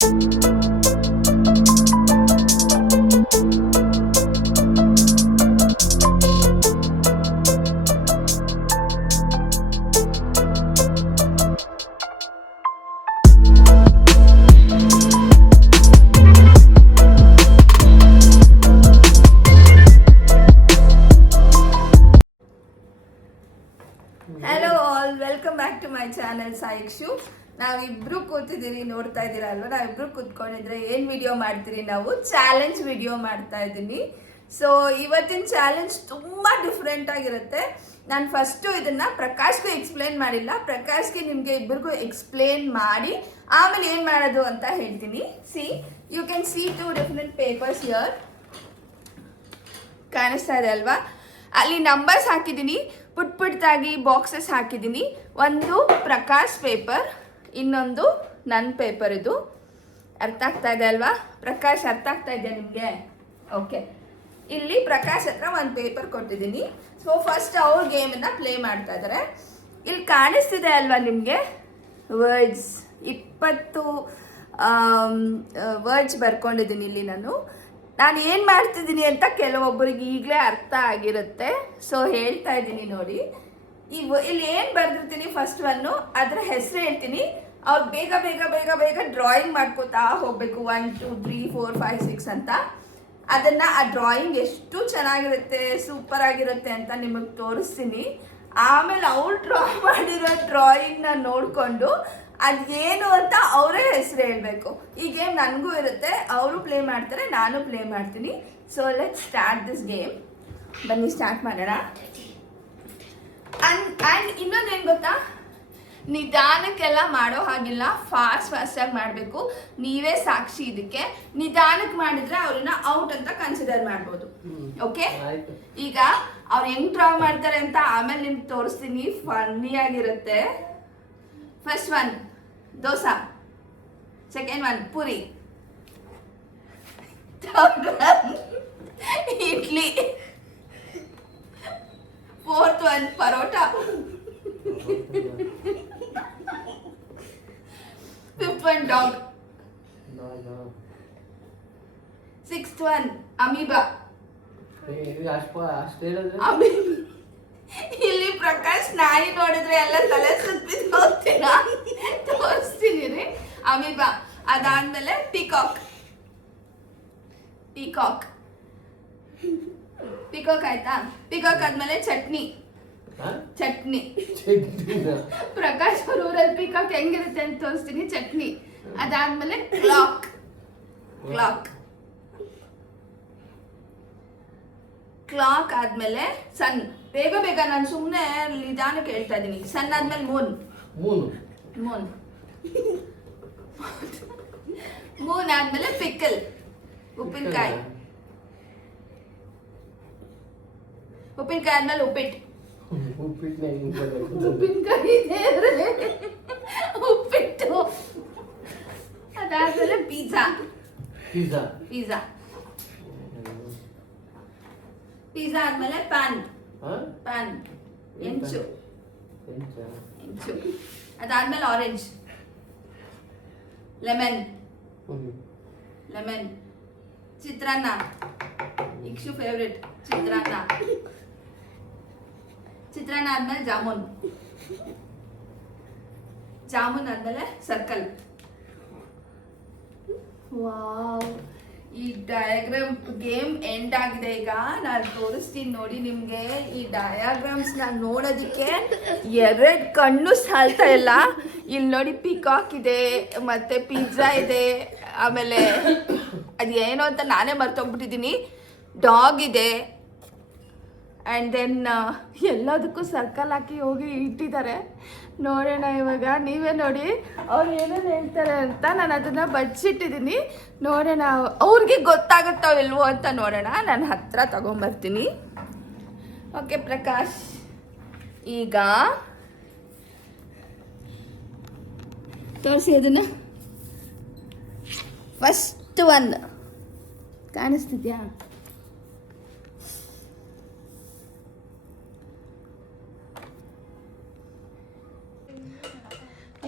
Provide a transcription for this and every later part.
Hello all, welcome back to my channel ಸಾಯಿಕ್ಷು. ನಾವಿಬ್ರು ಕೂತಿದ್ದೀರಿ, ನೋಡ್ತಾ ಇದ್ದೀರಾ ಅಲ್ವಾ? ನಾವಿಬ್ರು ಕೂತ್ಕೊಂಡಿದ್ರೆ ಏನು ವಿಡಿಯೋ ಮಾಡ್ತೀರಿ? ನಾವು ಚಾಲೆಂಜ್ ವಿಡಿಯೋ ಮಾಡ್ತಾ ಇದ್ದೀನಿ. ಸೊ ಇವತ್ತಿನ ಚಾಲೆಂಜ್ ತುಂಬ ಡಿಫ್ರೆಂಟ್ ಆಗಿರುತ್ತೆ. ನಾನು ಫಸ್ಟು ಇದನ್ನ ಪ್ರಕಾಶ್ಗೂ ಎಕ್ಸ್ಪ್ಲೇನ್ ಮಾಡಿಲ್ಲ. ಪ್ರಕಾಶ್ಗೆ ನಿಮಗೆ ಇಬ್ಬರಿಗೂ ಎಕ್ಸ್ಪ್ಲೇನ್ ಮಾಡಿ ಆಮೇಲೆ ಏನು ಮಾಡೋದು ಅಂತ ಹೇಳ್ತೀನಿ. See, you can see 2 different papers here. ಕಾಣಿಸ್ತಾ ಇದೆ ಅಲ್ವಾ? ಅಲ್ಲಿ ನಂಬರ್ಸ್ ಹಾಕಿದ್ದೀನಿ, ಪುಟ್ಟಾಗಿ ಬಾಕ್ಸಸ್ ಹಾಕಿದ್ದೀನಿ. ಒಂದು ಪ್ರಕಾಶ್ ಪೇಪರ್, ಇನ್ನೊಂದು ನನ್ನ ಪೇಪರ್. ಇದು ಅರ್ಥ ಆಗ್ತಾ ಇದೆ ಅಲ್ವಾ? ಪ್ರಕಾಶ್, ಅರ್ಥ ಆಗ್ತಾ ಇದೆಯಾ ನಿಮಗೆ? ಓಕೆ, ಇಲ್ಲಿ ಪ್ರಕಾಶ್ ಹತ್ರ ಒಂದು ಪೇಪರ್ ಕೊಟ್ಟಿದ್ದೀನಿ. ಸೊ ಫಸ್ಟ್ ಅವ್ರ ಗೇಮನ್ನು ಪ್ಲೇ ಮಾಡ್ತಾ ಇದ್ದಾರೆ. ಇಲ್ಲಿ ಕಾಣಿಸ್ತಿದೆ ಅಲ್ವಾ ನಿಮಗೆ? ವರ್ಡ್ಸ್ 20 ವರ್ಡ್ಸ್ ಬರ್ಕೊಂಡಿದ್ದೀನಿ ಇಲ್ಲಿ. ನಾನು ಏನು ಮಾಡ್ತಿದ್ದೀನಿ ಅಂತ ಕೆಲವೊಬ್ಬರಿಗೆ ಈಗಲೇ ಅರ್ಥ ಆಗಿರುತ್ತೆ. ಸೊ ಹೇಳ್ತಾ ಇದ್ದೀನಿ ನೋಡಿ. ಇಲ್ಲಿ ಏನು ಬರೆದಿರ್ತೀನಿ ಫಸ್ಟ್ ಒನ್ನು, ಅದರ ಹೆಸರು ಹೇಳ್ತೀನಿ. ಅವ್ರು ಬೇಗ ಬೇಗ ಬೇಗ ಬೇಗ ಡ್ರಾಯಿಂಗ್ ಮಾಡ್ಕೋತಾ ಹೋಗಬೇಕು. 1 2 3 4 5 6 ಅಂತ. ಅದನ್ನು ಆ ಡ್ರಾಯಿಂಗ್ ಎಷ್ಟು ಚೆನ್ನಾಗಿರುತ್ತೆ, ಸೂಪರ್ ಆಗಿರುತ್ತೆ ಅಂತ ನಿಮಗೆ ತೋರಿಸ್ತೀನಿ. ಆಮೇಲೆ ಅವ್ರು ಡ್ರಾ ಮಾಡಿರೋ ಡ್ರಾಯಿಂಗ್ನ ನೋಡಿಕೊಂಡು ಅದೇನು ಅಂತ ಅವರೇ ಹೆಸರು ಹೇಳಬೇಕು. ಈ ಗೇಮ್ ನನಗೂ ಇರುತ್ತೆ, ಅವರು ಪ್ಲೇ ಮಾಡ್ತಾರೆ, ನಾನು ಪ್ಲೇ ಮಾಡ್ತೀನಿ. So let's start this game. ಬನ್ನಿ ಸ್ಟಾರ್ಟ್ ಮಾಡೋಣ. ಆ್ಯಂಡ್ ಇನ್ನೊಂದೇನು ಗೊತ್ತಾ, ನಿಧಾನಕ್ಕೆಲ್ಲ ಮಾಡೋ ಹಾಗಿಲ್ಲ, ಫಾಸ್ಟಾಗಿ ಮಾಡಬೇಕು. ನೀವೇ ಸಾಕ್ಷಿ ಇದಕ್ಕೆ. ನಿಧಾನಕ್ಕೆ ಮಾಡಿದ್ರೆ ಅವ್ರನ್ನ ಔಟ್ ಅಂತ ಕನ್ಸಿಡರ್ ಮಾಡ್ಬೋದು. ಓಕೆ, ಈಗ ಅವ್ರು ಹೆಂಗ್ ಡ್ರಾ ಮಾಡ್ತಾರೆ ಅಂತ ಆಮೇಲೆ ನಿಮ್ಗೆ ತೋರಿಸ್ತೀನಿ. ಫನ್ನಿ ಆಗಿರುತ್ತೆ. First one dosa, second one puri, third one idli, fourth one parotta, fifth one dog, sixth one amoeba. ಇಲ್ಲಿ ಪ್ರಕಾಶ್ ನಾಯಿ ನೋಡಿದ್ರೆ ಎಲ್ಲ ತಲೆ ಸುತ್ತಿದ್ದು ಹೋಗ್ತೀರಾ? ತೋರಿಸ್ತೀನಿ ರೀ. ಅಮೀಬಾ. ಅದಾದ್ಮೇಲೆ ಪಿಕಾಕ್. ಆಯ್ತಾ? ಪಿಕಾಕ್ ಆದ್ಮೇಲೆ ಚಟ್ನಿ. ಪ್ರಕಾಶ್ ಅವ್ರ ಊರಲ್ಲಿ ಪಿಕಾಕ್ ಹೆಂಗಿರುತ್ತೆ ಅಂತ ತೋರಿಸ್ತೀನಿ. ಚಟ್ನಿ. ಅದಾದ್ಮೇಲೆ ಕ್ಲಾಕ್ ಆದ್ಮೇಲೆ ಸನ್. ಬೇಗ ಬೇಗ, ನಾನು ಸುಮ್ಮನೆ ನಿಧಾನಕ್ಕೆ ಹೇಳ್ತಾ ಇದ್ದೀನಿ. ಸನ್ ಆದ್ಮೇಲೆ ಮೂನ್ ಆದ್ಮೇಲೆ ಪಿಕಲ್, ಉಪ್ಪಿನಕಾಯಿ ಆದ್ಮೇಲೆ ಉಪ್ಪಿಟ್ಟು. ಅದಾದ್ಮೇಲೆ ಪಿಜ್ಜಾ. ಪಿಜ್ಜಾ ಆದ್ಮೇಲೆ ಪ್ಯಾನ್, ಹೆಂಚು. ಅದಾದ್ಮೇಲೆ ಆರೆಂಜ್, ಲೆಮನ್, ಚಿತ್ರಾನ್ನ. ಇಕ್ಷು ಫೇವ್ರೆಟ್ ಚಿತ್ರಾನ್ನ ಆದ್ಮೇಲೆ ಜಾಮೂನ್ ಆದ್ಮೇಲೆ ಸರ್ಕಲ್. ವಾವ್, ಈ ಡಯಾಗ್ರಾಮ್ ಗೇಮ್ ಎಂಡ್ ಆಗಿದೆ. ಈಗ ನಾನು ತೋರಿಸ್ತೀನಿ ನೋಡಿ ನಿಮಗೆ. ಈ ಡಯಾಗ್ರಾಮ್ಸ್ ನೋಡೋದಕ್ಕೆ 2 ಕಣ್ಣು ಸಾಲ್ತಾ ಇಲ್ಲ. ಇಲ್ಲಿ ನೋಡಿ, ಪಿಕಾಕ್ ಇದೆ, ಮತ್ತೆ ಪಿಜ್ಜಾ ಇದೆ, ಆಮೇಲೆ ಅದು ಏನೋ ಅಂತ ನಾನೇ ಮರ್ತೋಗ್ಬಿಟ್ಟಿದ್ದೀನಿ. ಡಾಗ್ ಇದೆ, ಆ್ಯಂಡ್ ದೆನ್ ಎಲ್ಲದಕ್ಕೂ ಸರ್ಕಲ್ ಹಾಕಿ ಹೋಗಿ ಇಟ್ಟಿದ್ದಾರೆ. ನೋಡೋಣ ಇವಾಗ, ನೀವೇ ನೋಡಿ ಅವ್ರು ಏನೇನು ಹೇಳ್ತಾರೆ ಅಂತ. ನಾನು ಅದನ್ನು ಬಚ್ಚಿಟ್ಟಿದ್ದೀನಿ. ನೋಡೋಣ ಅವ್ರಿಗೆ ಗೊತ್ತಾಗುತ್ತೋ ಇಲ್ವೋ ಅಂತ ನೋಡೋಣ. ನಾನು ಹತ್ತಿರ ತಗೊಂಬರ್ತೀನಿ. ಓಕೆ ಪ್ರಕಾಶ್, ಈಗ ತೋರಿಸಿ ಅದನ್ನು. ಫಸ್ಟ್ ಒನ್ ಕಾಣಿಸ್ತಿದ್ಯಾ?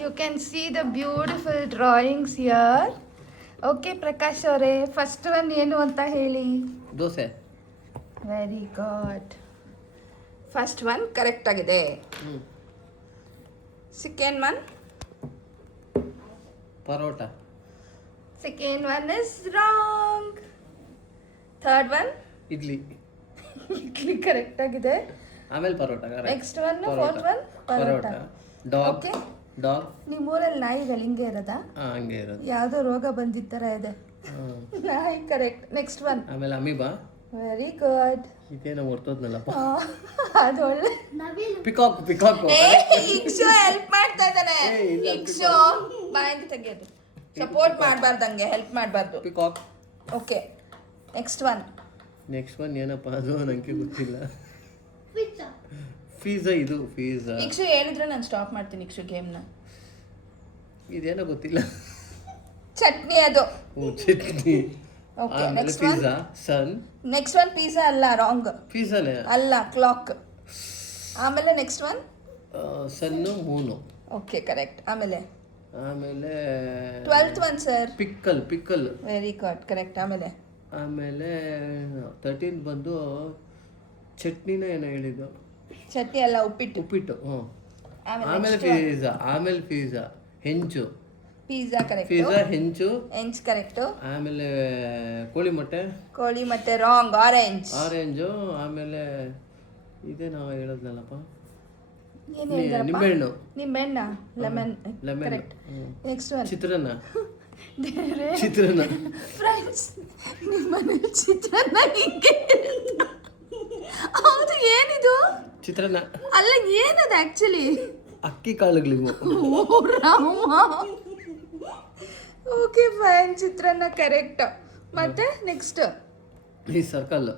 You can see the beautiful drawings here. Okay Prakash ಅವರೇ, ಫಸ್ಟ್ ಒನ್ ಏನು ಅಂತ ಹೇಳಿ. Dosa. Very good. First one correct ಆಗಿದೆ. Second one parotta. Second one is wrong. Third one idli. Idli correct ಆಗಿದೆ. ಆಮೇಲೆ parotta. Next one fourth one parotta. Dog. Okay. Dog. ನಿಮ್ಮೂರಲ್ಲಿ ನಾಯಿಗಳು ಹಿಂಗೆ ಇರೋದಾ? ಹಂಗೆ ಇರೋದು. ಯಾವುದೋ ರೋಗ ಬಂದಿದ್ದ ಥರ ಇದೆ. ನಾಯಿ ಕರೆಕ್ಟ್. Next one. ಆಮೇಲೆ ಅಮೀಬಾ. Very good. ಇದೇನೋ ಹೊರ್ತೋದ್ನಲ್ಲಪ್ಪ. ಅದು ಒಳ್ಳೆ. ಪಿಕಾಕ್. ಪಿಕಾಕ್. ಇಕ್ಷು ಹೆಲ್ಪ್ ಮಾಡ್ತಾ ಇದ್ದಾನೆ. ಇಕ್ಷು ಬಾಯಿಂದ ತೆಗಿಯೋದು. ಸಪೋರ್ಟ್ ಮಾಡಬಾರ್ದಂಗೆ, ಹೆಲ್ಪ್ ಮಾಡಬಾರ್ದು. Peacock. Okay. Next one. Next one ಏನಪ್ಪ ಅದು ನನಗೆ ಗೊತ್ತಿಲ್ಲ. ಫೀಝಾ. ಇದು ಫೀಝಾ. ಇಕ್ಷು ಹೇಳಿದ್ರೆ ನಾನು ಸ್ಟಾಪ್ ಮಾಡ್ತೀನಿ ಇಕ್ಷು ಗೇಮ್ನ. ಇದೇನೋ ಗೊತ್ತಿಲ್ಲ. ಚಟ್ನಿ ಅದು. ಓ chutney. Okay. Next one. Pizza. Sun. Next one pizza ಅಲ್ಲ, ರಾಂಗ್. ಪಿಜ್ಜಾನೇ ಅಲ್ಲ, ಕ್ಲಾಕ್. ಆಮೇಲೆ next one sun moon. Okay correct. ಆಮೇಲೆ 12th one sir. Pickle. Very good correct. ಆಮೇಲೆ 13 ಬಂದು ಚಟ್ನಿನ ಏನೋ ಹೇಳಿದ್ದು. ಚಟ್ನಿ ಅಲ್ಲ, ಉಪ್ಪಿಟ್ಟು. ಹ್ಞೂ. ಆಮೇಲೆ ಪಿಜ್ಜಾ. ಹೆಂಚು. Pizza correct. ಪಿಜ್ಜಾ ಹೆಂಚು ಕರೆಕ್ಟ್. ಆಮೇಲೆ ಕೋಳಿ ಮೊಟ್ಟೆ ರಾಂಗ್. ಆರೆಂಜು. ಆಮೇಲೆ ಇದೇ ನಾವು ಹೇಳೋದ್ನಲ್ಲಪ್ಪ, ಏನು ಹೇಳಿದ್ರಪ್ಪ? ನಿಂಬೆಹಣ್ಣ. ಲೆಮನ್. ಕರೆಕ್ಟ್. ನೆಕ್ಸ್ಟ್ ಒನ್ ಚಿತ್ರಾನ್ನ. ಫ್ರೆಂಡ್ಸ್, ನಿಮ್ಮ ಮನೇಲಿ ಚಿತ್ರಾನ್ನ ಹಿಂಗೆ ಹೌದು? ಏನಿದು ಚಿತ್ರಾನ್ನ ಅಲ್ಲ, ಏನದು ಆಕ್ಚುಲಿ? ಅಕ್ಕಿ ಕಾಳುಗಳಿವು. Okay fine. ಚಿತ್ರಾನ್ನ ಕರೆಕ್ಟ್. ಮತ್ತೆ ನೆಕ್ಸ್ಟ್ ಈ ಸರ್ಕಲ್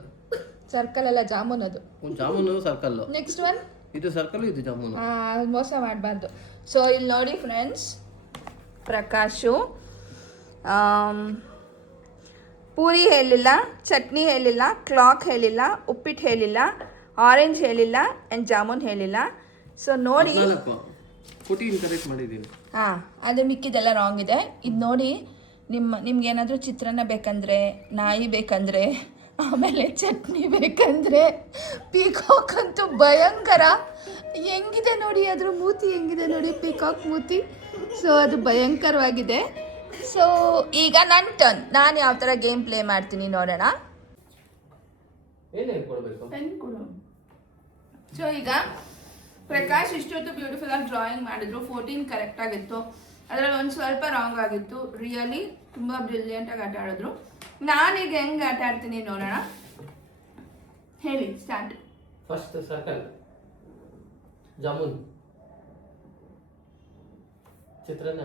ಅಲ್ಲ, ಜಾಮೂನ್. ಅದು ಜಾಮೂನು ಸರ್ಕಲ್. ನೆಕ್ಸ್ಟ್ ಒನ್ ಇದು ಸರ್ಕಲ್, ಇದು ಜಾಮೂನು. ಮೋಸ ಮಾಡಬಾರ್ದು. ಸೊ ಇಲ್ಲಿ ನೋಡಿ ಫ್ರೆಂಡ್ಸ್, ಪ್ರಕಾಶು ಪೂರಿ ಹೇಳಿಲ್ಲ, ಚಟ್ನಿ ಹೇಳಿಲ್ಲ, ಕ್ಲಾಕ್ ಹೇಳಿಲ್ಲ, ಉಪ್ಪಿಟ್ಟು ಹೇಳಿಲ್ಲ, ಆರೆಂಜ್ ಹೇಳಿಲ್ಲ ಆ್ಯಂಡ್ ಜಾಮೂನ್ ಹೇಳಿಲ್ಲ. ಸೊ ನೋಡಿ, ಕರೆಕ್ಟ್ ಮಾಡಿದ್ದೀನಿ. ಹಾಂ, ಅದು ಮಿಕ್ಕಿದೆಲ್ಲ ರಾಂಗ್ ಇದೆ. ಇದು ನೋಡಿ, ನಿಮ್ಗೇನಾದರೂ ಚಿತ್ರಾನ್ನ ಬೇಕಂದರೆ, ನಾಯಿ ಬೇಕಂದರೆ, ಆಮೇಲೆ ಚಟ್ನಿ ಬೇಕಂದರೆ, ಪೀಕಾಕ್ ಅಂತೂ ಭಯಂಕರ ಹೆಂಗಿದೆ ನೋಡಿ, ಅದ್ರ ಮೂತಿ ಹೆಂಗಿದೆ ನೋಡಿ, ಪೀಕಾಕ್ ಮೂತಿ. ಸೊ ಅದು ಭಯಂಕರವಾಗಿದೆ. ಸೊ ಈಗ ನನ್ನ ಟರ್ನ್. ನಾನು ಯಾವ ಥರ ಗೇಮ್ ಪ್ಲೇ ಮಾಡ್ತೀನಿ ನೋಡೋಣ. ಪೆನ್ ಕೊಡು. ಸೊ ಈಗ ಪ್ರಕಾಶ್ ಇಷ್ಟೊತ್ತು ಬ್ಯೂಟಿಫುಲ್ ಆಗಿ ಡ್ರಾಯಿಂಗ್ ಮಾಡಿದ್ರು. 14 ಕರೆಕ್ಟ್ ಆಗಿತ್ತು. ಅದರಲ್ಲಿ ಒಂದು ಸ್ವಲ್ಪ ರಾಂಗ್ ಆಗಿತ್ತು. ರಿಯಲಿ ತುಂಬ ಬ್ರಿಲಿಯಂಟಾಗಿ ಆಟ ಆಡಿದ್ರು. ನಾನೀಗ ಹೆಂಗೆ ಆಟ ಆಡ್ತೀನಿ ನೋಡೋಣ. ಹೇಳಿ, ಸ್ಟಾರ್ಟ್. First circle. ಜಾಮೂನ್. ಚಿತ್ರಾನ್ನ.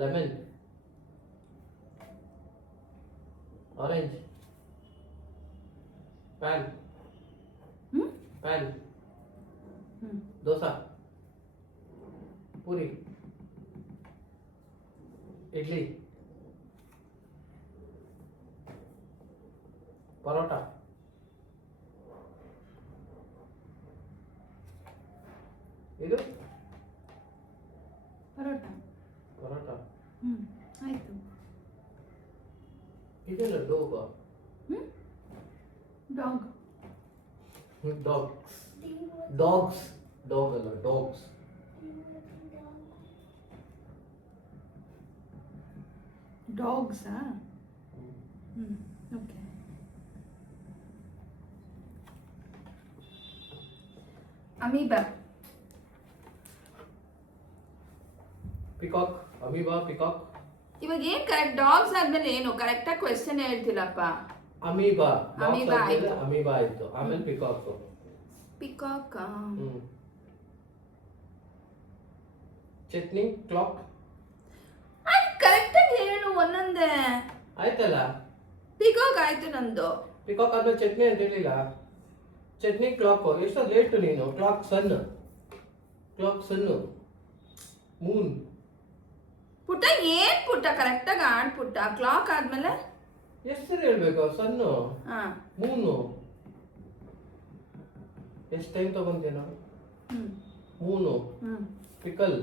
Lemon. Orange. Pan. Dosa. Puri. Idli. Parotta. ಇದು ಪರೋಟ. ಆಯಿತು. ಇದೆಲ್ಲ ಡೋಗ. ಡಾಗ್. ಡಾಗ್ ಅಲ್ಲ, ಡಾಗ್ಸ್. ಡಾಗ್ಸಾ? Okay. Amoeba. Peacock. Amoeba, peacock. ಇವಾಗ ಏನ್ ಕರೆಕ್ಟ್? ಡಾಗ್ಸ್ ಆದ್ಮೇಲೆ ಏನು ಕರೆಕ್ಟಾಗಿ ಕ್ವೆಶ್ಚನ್ ಹೇಳ್ತಿಲ್ಲಪ್ಪ. ಅಮೀಬಾ. ಆಯ್ತು. ಅಮೀಬಾ ಆಯ್ತು. ಆಮೇಲೆ ಪಿಕಾಕ್. ಪಿಕಾಕ್. ಚಟ್ನಿ. ಕ್ಲಾಕ್. ಕರೆಕ್ಟಾಗಿ ಹೇಳು ಒಂದೊಂದೇ. ಆಯ್ತಲ್ಲ, ಪಿಕಾಕ್ ಆಯ್ತು ನಂದು. ಪಿಕಾಕ್ ಆದ್ಮೇಲೆ ಚಟ್ನಿ ಅಂತ ಹೇಳಿಲ್ಲ. ಚಟ್ನಿ, ಕ್ಲಾಕ್. ಎಷ್ಟು ಲೇಟು ನೀನು. Clock sun. ಮೂನ್. ಪುಟ್ಟ ಏನ್ ಪುಟ್ಟ ಕರೆಕ್ಟಾಗಿ ಆಡ್ ಪುಟ್ಟ. ಕ್ಲಾಕ್ ಆದ್ಮೇಲೆ ಎಷ್ಟು ಹೇಳ್ಬೇಕು? Sun, moon. ಎಷ್ಟು ಟೈಮ್ ತಗೊಂತೇನೋ. ಮೂನು. ಪಿಕಲ್.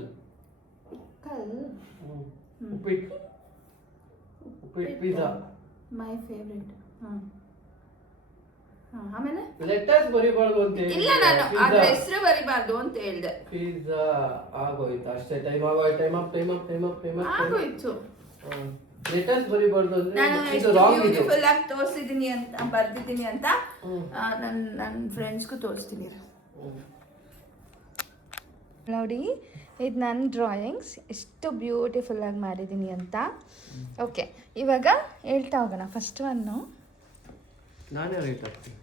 ಉಪ್ಪಿಟ್ಟು ಪಿಜ್ಜಾ. My favourite. ಆಮೇಲೆ ಲೆಟರ್ಸ್ ಬರಿಬಾರ್ದು ಅಂತ ಹೇಳಿ ಇಲ್ಲ, ನಾನು ಅದ್ರ ಹೆಸರು ಬರಿಬಾರ್ದು ಅಂತ ಹೇಳ್ದೆ. ಪಿಜ್ಜಾ ಆಗೋಯ್ತು ಅಷ್ಟೇ. ಟೈಮ್ ಆಗೋಯ್ತು. ಲೆಟರ್ಸ್ ಬರಿಬಾರ್ದು ಅಂದ್ರೆ ನಾನು ಇದು ಎಷ್ಟು ರಾಂಗ್ ಇದೆ. ಬ್ಯೂಟಿಫುಲ್ ಆಗಿ ತೋರಿಸಿದೀನಿ ಅಂತ ಬರ್ದಿದ್ದೀನಿ ಅಂತ ನನ್ನ ಫ್ರೆಂಡ್ಸ್ಗೂ ತೋರಿಸ್ತೀನಿ. ನೋಡಿ, ಇದು ನನ್ನ ಡ್ರಾಯಿಂಗ್ಸ್ ಎಷ್ಟು ಬ್ಯೂಟಿಫುಲ್ ಆಗಿ ಮಾಡಿದ್ದೀನಿ ಅಂತ. ಓಕೆ, ಇವಾಗ ಹೇಳ್ತಾ ಹೋಗೋಣ. ಫಸ್ಟ್ ಒನ್ನು ನಾನೇ ರೈಟ್ ಆಗ್ತೀನಿ.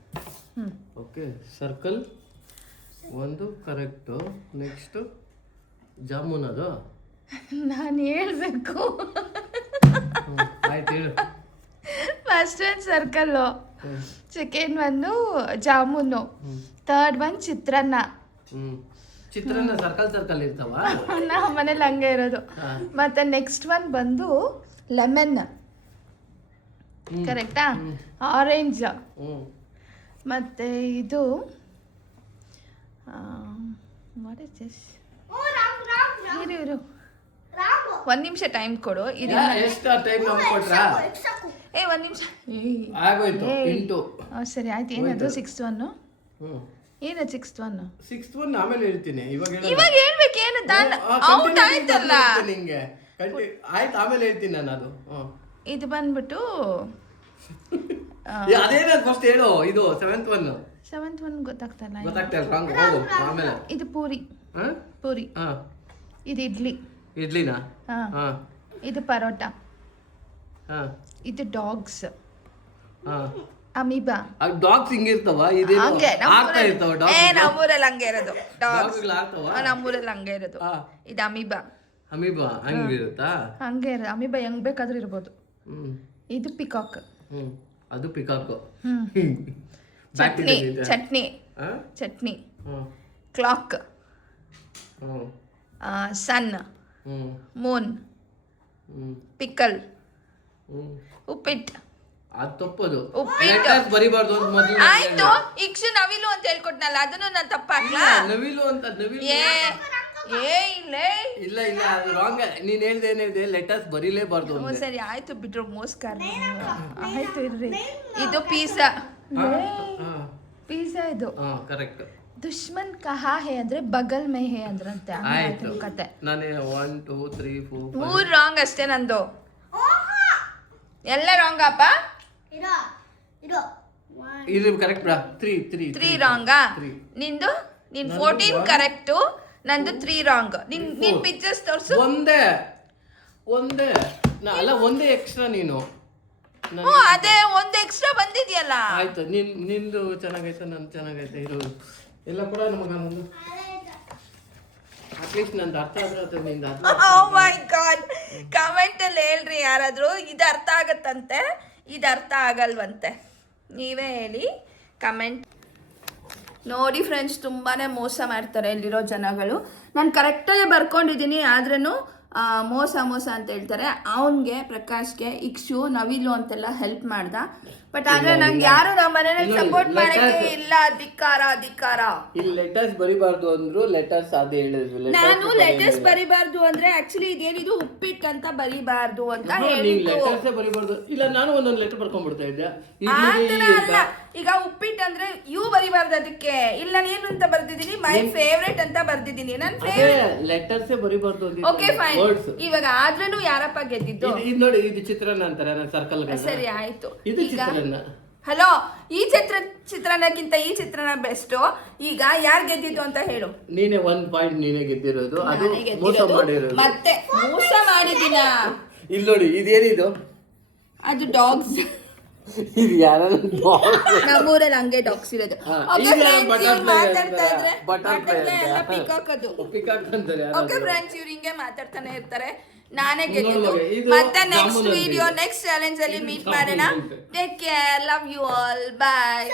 ಓಕೆ, ಸರ್ಕಲ್ ಒಂದು ಕರೆಕ್ಟು. ನೆಕ್ಸ್ಟು ಜಾಮೂನ್ ಅದು ನಾನು ಹೇಳ್ಬೇಕು. ಆಯ್ತು ಹೇಳು. ಫಸ್ಟ್ ಒನ್ ಸರ್ಕಲ್ಲು, ಸೆಕೆಂಡ್ ಒಂದು ಜಾಮೂನು, ಥರ್ಡ್ ಒನ್ ಚಿತ್ರಾನ್ನ. ಚಿತ್ರಾನ್ನ ಸರ್ಕಲ್ ಇರ್ತಾವ ನಮ್ಮ ಮನೇಲಿ ಹಂಗೆ ಇರೋದು. ಮತ್ತೆ ನೆಕ್ಸ್ಟ್ ಒನ್ ಬಂದು ಲೆಮನ್, ಕರೆಕ್ಟಾ? ಆರೆಂಜ್. ಮತ್ತೆ ಇದು ವಾಟ್ ಇಸ್ ದಿಸ್? ಇರು ಒಂದ್ ನಿಮಿಷ ಟೈಮ್ ಕೊಡು. ಎಷ್ಟು ಟೈಮ್ ನಮ್ಗೆ ಕೊಟ್ರಾ? ಒಂದ್ ನಿಮಿಷ. ಆಗೋಯ್ತು 8. ಸರಿ ಆಯ್ತು. ಏನದು ಸಿಕ್ಸ್ತ್ ಒನ್? ಏನದು ಸಿಕ್ಸ್ತ್ ಒನ್? ಸಿಕ್ಸ್ತ್ ಒನ್ ಆಮೇಲೆ ಹೇಳ್ತೀನಿ. ಇವಾಗ ಹೇಳ್ಬೇಕು. ಏನು ಔಟ್ ಆಯ್ತಲ್ಲ ನಿಂಗೆ. ಆಯ್ತು, ಆಮೇಲೆ ಹೇಳ್ತೀನಿ ನಾನು ಅದು. ಇದು ಬಂದ್ಬಿಟ್ಟು ಅದೇನ ಫಸ್ಟ್ ಹೇಳು. ಇದು ಸೆವೆಂತ್ ಒನ್ ಗೊತ್ತಾಗ್ತಲ್ಲ. ರಾಂಗ್. ಹೋಗು ಆಮೇಲೆ. ಇದು ಪೂರಿ. ಪೂರಿ. ಇದು ಇಡ್ಲಿನಾ? ಹಾ. ಇದು ಪರೋಟ. ಇದು ಡಾಗ್ಸ್. ಅಮೀಬಾ. ಡಾಗ್ಸ್ ಹಿಂಗಿರ್ತಾವ? ನಮ್ಮೂರಲ್ಲಿ ಹಂಗೆ ಇರೋದು ಡಾಗ್ಸ್. ನಮ್ಮೂರಲ್ಲಿ ಹಂಗೆ ಇರೋದು. ಇದು ಅಮೀಬಾ. ಹಂಗಿರುತ್ತಾ? ಹಂಗೆ ಇರೋದು. ಅಮೀಬಾ ಹೆಂಗ್ ಬೇಕಾದ್ರೂ ಇರ್ಬೋದು. ಇದು ಪಿಕಾಕ್. ಅದು ಪಿಕಾಕ್. ಚಟ್ನಿ. ಕ್ಲಾಕ್. ಸನ್. ಮೂನ್. ಪಿಕಲ್. ಉಪ್ಪಿಟ್ಟು. ಅದು ತಪ್ಪದು. ಉಪ್ಪಿಟ್ಟು ಬರಿಬಾರ್ದು ಅಂತ ಮೊದಲು ಆಯ್ತು. ಇಕ್ಷು ನವಿಲು ಅಂತ ಹೇಳ್ಕೊಟ್ನಲ್ಲ, ಅದನ್ನು ನಾನು ತಪ್ಪಾಗ್ಲಾ? ನವಿಲು ಅಂತ. ನವಿಲು ಇಲ್ಲ ಅದು ರಾಂಗ್. ನೀನ್ ಹೇಳ್ದೆ ಲೆಟರ್ಸ್ ಬರೀಲೇಬಾರ್ದು. ಸರಿ ಆಯ್ತು ಬಿಟ್ರು. ಮೋಸ್ಕಾರ ಆಯ್ತು ಇರ್ರಿ. ಇದು ಪಿಜ್ಜಾ. ಇದು ಕರೆಕ್ಟ್. ದುಶ್ಮನ್ ಕಹಾ ಹೇ ಅಂದ್ರೆ ಬಗಲ್ ಮೇ ಹೇ ಅಂದ್ರಂತೆ. ಆಯ್ತು ಕತೆ. ನಾನೇ 1 2 3 4 3 ರಾಂಗ್ ಅಷ್ಟೇ ನಂದು. ಎಲ್ಲ ರಾಂಗ್ ಅಪ್ಪ. ಇದು ಕರೆಕ್ಟ್ ಬ್ರಾ. 3 ರಾಂಗಾ ನಿಂದು? ನಿನ್ 14 ಕರೆಕ್ಟು, ನಂದು 3 ರಾಂಗ್. ನಿನ್ ಪಿಕ್ಚರ್ಸ್ ತೋರ್ಸು. ಒಂದೇ ಅಲ್ಲ, ಒಂದೇ ಎಕ್ಸ್ಟ್ರಾ ನೀನು. ಅದೇ ಒಂದು ಎಕ್ಸ್ಟ್ರಾ ಬಂದಿದ್ಯಲ್ಲ. ಆಯ್ತು, ನಿಂದು ಚೆನ್ನಾಗೈತೆ, ನಂದು ಚೆನ್ನಾಗೈತೆ. ಇರೋದು ಎಲ್ಲ ಕೂಡ ನಮಗೊಂದು ಅಟ್ಲೀಸ್ಟ್ ನಂದು ಅರ್ಥ ಆದ್ರೆ ನಿಂದು ಅರ್ಥ. ಓ ಮೈ ಗಾಡ್, ಕಮೆಂಟ್ ಅಲ್ಲಿ ಹೇಳ್ರಿ ಯಾರಾದ್ರೂ ಇದು ಅರ್ಥ ಆಗತ್ತಂತೆ, ಇದು ಅರ್ಥ ಆಗಲ್ವಂತೆ. ನೀವೇ ಹೇಳಿ ಕಮೆಂಟ್. ನೋಡಿ ಫ್ರೆಂಡ್ಸ್, ತುಂಬಾ ಮೋಸ ಮಾಡ್ತಾರೆ ಇಲ್ಲಿರೋ ಜನಗಳು. ನಾನು ಕರೆಕ್ಟಾಗಿ ಬರ್ಕೊಂಡಿದ್ದೀನಿ, ಆದ್ರೂ ಮೋಸ ಅಂತ ಹೇಳ್ತಾರೆ. ಅವನಿಗೆ ಪ್ರಕಾಶ್ಗೆ ಇಕ್ಷು ನವಿಲು ಅಂತೆಲ್ಲ ಹೆಲ್ಪ್ ಮಾಡ್ದ. ಬಟ್ ಆದ್ರೆ ನಂಗೆ ಯಾರು ನಮ್ಮ ಮನೇಲಿ ಸಪೋರ್ಟ್ ಮಾಡಕ್ಕೆ ಇಲ್ಲ. ಧಿಕ್ಕಾರ. ಇಲ್ಲಿ ಲೆಟರ್ಸ್ ಬರಿಬಾರ್ದು ಅಂದ್ರು. ಲೆಟರ್ಸ್ ಅದೇ ಹೇಳಿದ್ರು. ನಾನು ಲೆಟರ್ಸ್ ಬರಿಬಾರ್ದು ಅಂದ್ರೆ ಆಕ್ಚುಲಿ ಇದೇನಿದು ಉಪ್ಪಿಟ್ಟು ಅಂತ ಬರಿಬಾರ್ದು ಅಂತ ಹೇಳಿದ್ದು. ಲೆಟರ್ಸ್ ಬರಿಬಾರ್ದು. ಇಲ್ಲ, ನಾನು ಒಂದೊಂದು ಲೆಟರ್ ಬರ್ಕೊಂಡ್ಬಿಡ್ತಾ ಇದ್ದೆ. ಈಗ ಉಪ್ಪಿಟ್ಟು ಅಂದ್ರೆ ಯು ಬರಿಬಾರ್ದು. ಅದಕ್ಕೆ ಇಲ್ಲ ನೀನು ಅಂತ ಬರ್ದಿದ್ದೀನಿ. ಮೈ ಫೇವ್ರೆಟ್ ಅಂತ ಬರ್ದಿದ್ದೀನಿ. ನನ್ನ ಫೇವ್ರೆಟ್ ಲೆಟರ್ಸ್ ಬರಿಬಾರ್ದು. Okay fine. ಇವಾಗ ಆದ್ರೂ ಯಾರಪ್ಪ ಗೆದ್ದಿದ್ದು? ಇದು ನೋಡಿ, ಇದು ಚಿತ್ರಾನ್ನ ಅಂತಾರೆ ಸರ್ಕಲ್. ಸರಿ ಆಯ್ತು. ಇದು ಚಿತ್ರಾನ್ನ. ಹಲೋ, ಈ ಚಿತ್ರಾನ್ನಕ್ಕಿಂತ ಈ ಚಿತ್ರಾನ್ನ ಬೆಸ್ಟ್. ಈಗ ಯಾರು ಗೆದ್ದಿದ್ದು ಅಂತ ಹೇಳು. ನೀನೇ 1 ಪಾಯಿಂಟ್ ನೀನೇ ಗೆದ್ದಿರೋದು. ಅದು ಮೋಸ ಮಾಡಿರೋದು. ಮತ್ತೆ ಮೋಸ ಮಾಡಿದಿನ. ಇಲ್ಲಿ ನೋಡಿ, ಇದೇನಿದು? ಅದು ಡಾಗ್ಸ್. ಇದು ಯಾರು? ನಮ್ಮೂರಲ್ಲಿ ಹಂಗೆ ಡಾಗ್ಸ್ ಇರೋದು. ಓಕೆ ಫ್ರೆಂಡ್ಸ್, ಇವ್ರು ಹಿಂಗೆ ಮಾತಾಡ್ತಾನೆ ಇರ್ತಾರೆ. ನಾನೇ ಗೆದ್ದಿದ್ದು. ಮತ್ತೆ ನೆಕ್ಸ್ಟ್ ವಿಡಿಯೋ, ನೆಕ್ಸ್ಟ್ ಚಾಲೆಂಜ್ ಅಲ್ಲಿ ಮೀಟ್ ಮಾಡೋಣ. Take care, love you all, bye.